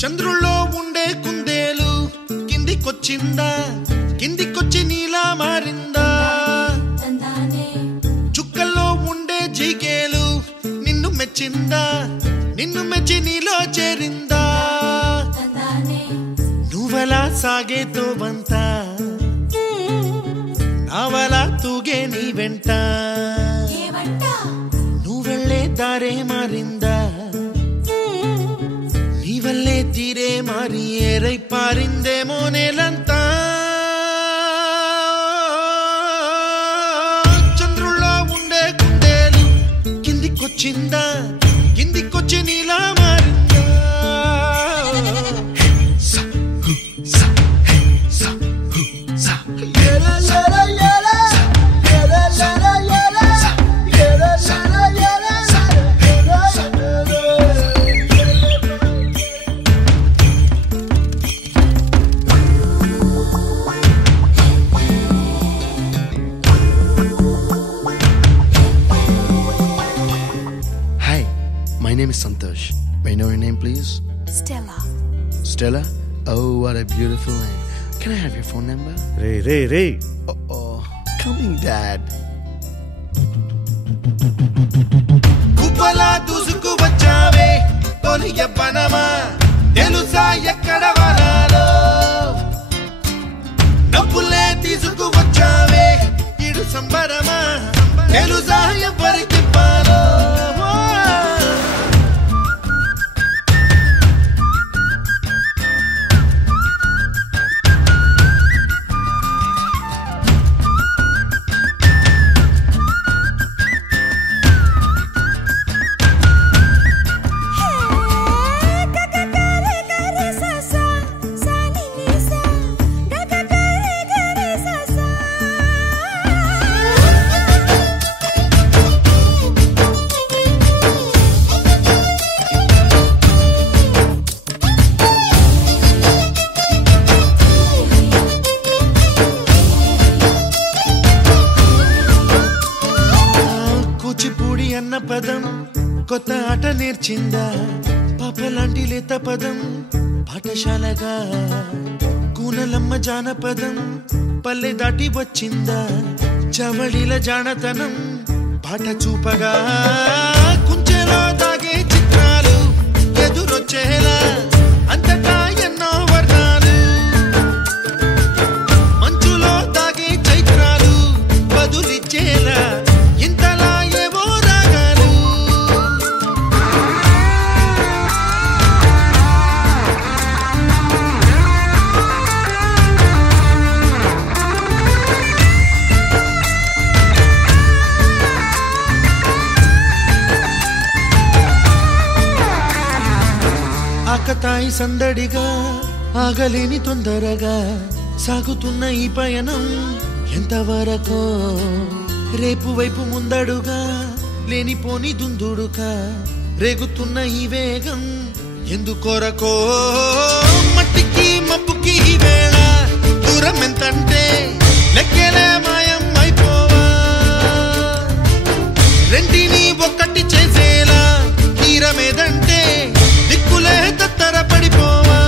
చంద్రుల్లో ఉండే కుందేలు కిందికొచ్చిందా, కిందికొచ్చి నీలా మారిందా? చుక్కల్లో ఉండే జీకేలు నిన్ను మెచ్చిందా, నిన్ను మెచ్చి నీలో చేరిందా? నువ్వలా సాగేతో వంతా, నావలా తూగే నీ వెంట, నువ్వెళ్ళే దారే మారిందా, నీవల్లే తీరే మారి ఏరై పారిందేమో నేలంతా. చంద్రుల్లో ఉండే కుందేలు కిందికొచ్చిందా, కిందికొచ్చి నీలా మారిందా? My name is Santosh. May I know your name, please? Stella. Stella? Oh, what a beautiful name. Can I have your phone number? Ray. Oh, coming, Dad. కుప్పలా దూసుకు వచ్చావే తొలి యవ్వనమా, తెలుసా ఎక్కడ వనాలో? డబ్బులే తీసుకు వచ్చావే ఇడు సంబరమా, తెలుసా ఎవరికి పాలో? కూచిపూడి అన్న పదం కొత్త ఆట నేర్చిందా, పాపలాంటి లేత పదం పాఠశాలగా? కూనలమ్మ జానపదం పల్లె దాటి వచ్చిందా, చవళిల జానతనం పాట చూపగా? కుంచెలో దాగే చిత్రాలు ఎదురొచ్చేలా అంతటా ఎన్నో వర్ణాలు, మంచులో దాగే చైత్రాలు బదులిచ్చేలా ఇంతలా ఏవో రాగాలు. ఆకతాయి సందడిగా ఆగలేని తొందరగా సాగుతున్న ఈ పయనం ఎంతవరకో, రేపు వైపు ముందడుగా లేనిపోని దుందుడుగా రేగుతున్న ఈ వేగం ఎందుకొరకో? మట్టికి మబ్బుకి ఈ వేళ దూరం ఎంతంటే లెక్కలే మాయం అయిపోవా, రెంటిని ఒక్కటి చేసేలా తీరమేదంటే దిక్కులే తత్తర పడిపోవా.